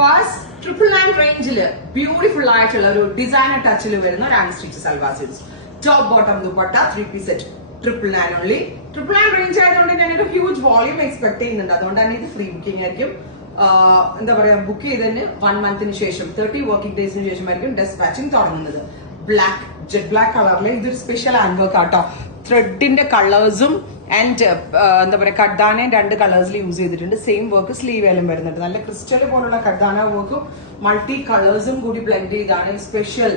Was 999 റേഞ്ചില് beautiful ആയിട്ടുള്ള ഒരു designer ടച്ചിൽ വരുന്ന ഒരു unstitch salwar suits. Top bottom dupatta 3-piece set 999 only. 999 range ആയതുകൊണ്ട് ഞാനൊരു ഹ്യൂജ് വോളിയം എക്സ്പെക്ട് ചെയ്യുന്നുണ്ട്. അതുകൊണ്ട് തന്നെ ഇത് ഫ്രീ ബുക്കിംഗ് ആയിരിക്കും. എന്താ പറയാ, ബുക്ക് ചെയ്തതിന് 1 മന്തിന് ശേഷം 30 വർക്കിംഗ് ഡേയ്സിന് ശേഷമായിരിക്കും ഡെസ്പാച്ചിങ് തുടങ്ങുന്നത്. ബ്ലാക്ക്, ജെറ്റ് ബ്ലാക്ക് കളറിൽ ഇതൊരു സ്പെഷ്യൽ ഹാൻഡ് വർക്ക് ആട്ടോ. ത്രെഡിന്റെ കളേഴ്സും ആൻഡ് എന്താ പറയാ കഡ്ഡാനയും 2 കളേഴ്സിൽ യൂസ് ചെയ്തിട്ടുണ്ട്. സെയിം വർക്ക് സ്ലീവേലും വരുന്നുണ്ട്. നല്ല ക്രിസ്റ്റൽ പോലുള്ള കഡ്ഡാന വർക്കും മൾട്ടി കളേഴ്സും കൂടി ബ്ലെൻഡ് ചെയ്താണ് സ്പെഷ്യൽ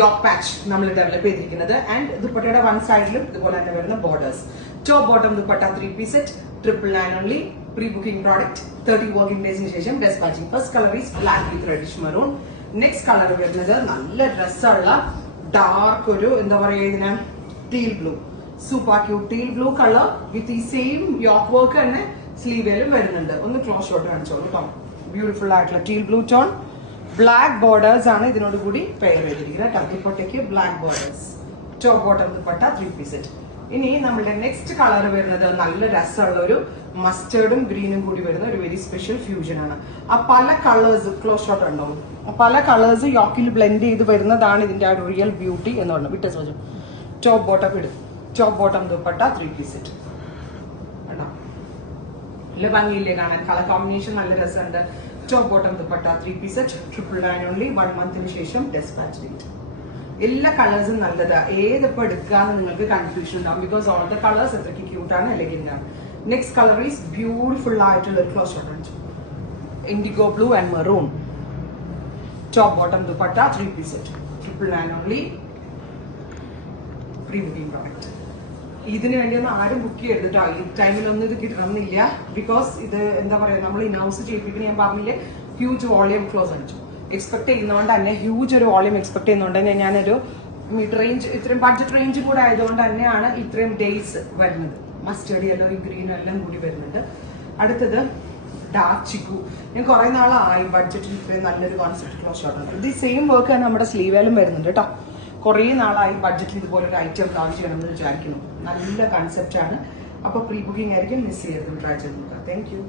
യോക്ക് പാച്ച് നമ്മൾ ഡെവലപ്പ് ചെയ്തിരിക്കുന്നത്. ആൻഡ് ദുപ്പട്ടയുടെ 1 സൈഡിലും ഇതുപോലെ തന്നെ വരുന്ന borders. Top bottom dupatta 3-piece set 999 only. Pre booking product 30 working ഡേയ്സിന് ശേഷം despatching. First colour is black with reddish maroon. Next colour വരുന്നത് നല്ല ഡ്രസ്സുള്ള ഡാർക്ക് ഒരു എന്താ പറയാ ഇതിന് teal blue. Super cute teal blue colour with ഈ സെയിം യോക്ക് വർക്ക് തന്നെ സ്ലീവേലും വരുന്നുണ്ട്. ഒന്ന് ക്ലോസ് ഷോട്ട് കാണിച്ചോളൂ കേട്ടോ. ബ്യൂട്ടിഫുൾ ആയിട്ടുള്ള teal blue tone. Black borders ആണ് ഇതിനോട് കൂടി പെയർ ചെയ്തിരിക്കുന്നത്. ദുപ്പട്ടയ്ക്ക് black borders. Top bottom dupatta 3-piece set. ഇനി നമ്മുടെ നെക്സ്റ്റ് കളർ വരുന്നത് നല്ല രസമുള്ള ഒരു മസ്റ്റേർഡും ഗ്രീനും കൂടി വരുന്ന ഒരു വെരി സ്പെഷ്യൽ ഫ്യൂഷൻ ആണ്. ആ പല കളേഴ്സ് ക്ലോസ് ഷോട്ട് ഉണ്ടാവും. പല കളേഴ്സ് യോക്കിൽ ബ്ലെൻഡ് ചെയ്ത് വരുന്നതാണ് ഇതിന്റെ ആ ഒരു റിയൽ ബ്യൂട്ടി എന്ന് പറഞ്ഞു. വിട്ട സോജു ടോപ്പ് ബോട്ടം ഇടും. Top bottom dupatta 3-piece set. നല്ല ഭംഗിയില്ലേ കാണാൻ? കളർ കോമ്പിനേഷൻ നല്ല രസമുണ്ട്. Top bottom dupatta 3-piece set 999 only. 1 മന്തിന് ശേഷം ഡെസ്പാച്ച് ഡേറ്റ്. എല്ലാ കളേഴ്സും നല്ലതാ. ഏതിപ്പോ എടുക്കാന്ന് നിങ്ങൾക്ക് കൺഫ്യൂഷൻ ഉണ്ടാവും. ബിക്കോസ് ഓൾ ദ കളേഴ്സ് എത്രയ്ക്ക് ക്യൂട്ടാണ്, എലഗന്റ് ആണ്. നെക്സ്റ്റ് കളർ ഈസ് ബ്യൂട്ടിഫുൾ ആയിട്ടുള്ള ഒരു close shot. Indigo blue and maroon. Top bottom dupatta 3-piece set 999 only. Pre booking product. ഇതിന് വേണ്ടിയൊന്നും ആരും ബുക്ക് ചെയ്തിട്ടോ. ഈ ടൈമിലൊന്നും ഇത് കിട്ടണമെന്നില്ല. ബിക്കോസ് ഇത് എന്താ പറയാ, നമ്മൾ ഇനൗൺസ് ചെയ്യിപ്പിക്കുന്ന ഞാൻ പറഞ്ഞില്ലേ ഹ്യൂജ് വോളിയം ക്ലോസ് അടിച്ചു എക്സ്പെക്ട് ചെയ്യുന്നതുകൊണ്ട് തന്നെ, ഹ്യൂജ് ഒരു വോളിയം എക്സ്പെക്ട് ചെയ്യുന്നതുകൊണ്ട് തന്നെ ഞാനൊരു മിഡ് റേഞ്ച് ഇത്രയും ബഡ്ജറ്റ് റേഞ്ചും കൂടെ ആയതുകൊണ്ട് തന്നെയാണ് ഇത്രയും ഡേയ്സ് വരുന്നത്. മസ്റ്റേർഡ് യെല്ലോ ഗ്രീനും എല്ലാം കൂടി വരുന്നുണ്ട്. അടുത്തത് ഡാർക്ക് ചിക്കു. ഞാൻ കുറെ നാളായി ബഡ്ജറ്റിൽ ഇത്രയും നല്ലൊരു കോൺസെപ്റ്റ് ക്ലോസ് ഷോട്ട് ഉണ്ട്. ഇത് സെയിം വർക്ക് തന്നെ നമ്മുടെ സ്ലീവേലും വരുന്നുണ്ട് കേട്ടോ. കുറെ നാളായി ബഡ്ജറ്റിൽ ഇതുപോലെ ഒരു ഐറ്റം ലോഞ്ച് ചെയ്യണമെന്ന് വിചാരിക്കുന്നു. നല്ല കൺസെപ്റ്റ് ആണ്. അപ്പൊ പ്രീ ബുക്കിംഗ് ആയിരിക്കും. മിസ് ചെയ്യരുത്, ട്രൈ ചെയ്ത് നോക്കാം. Thank you.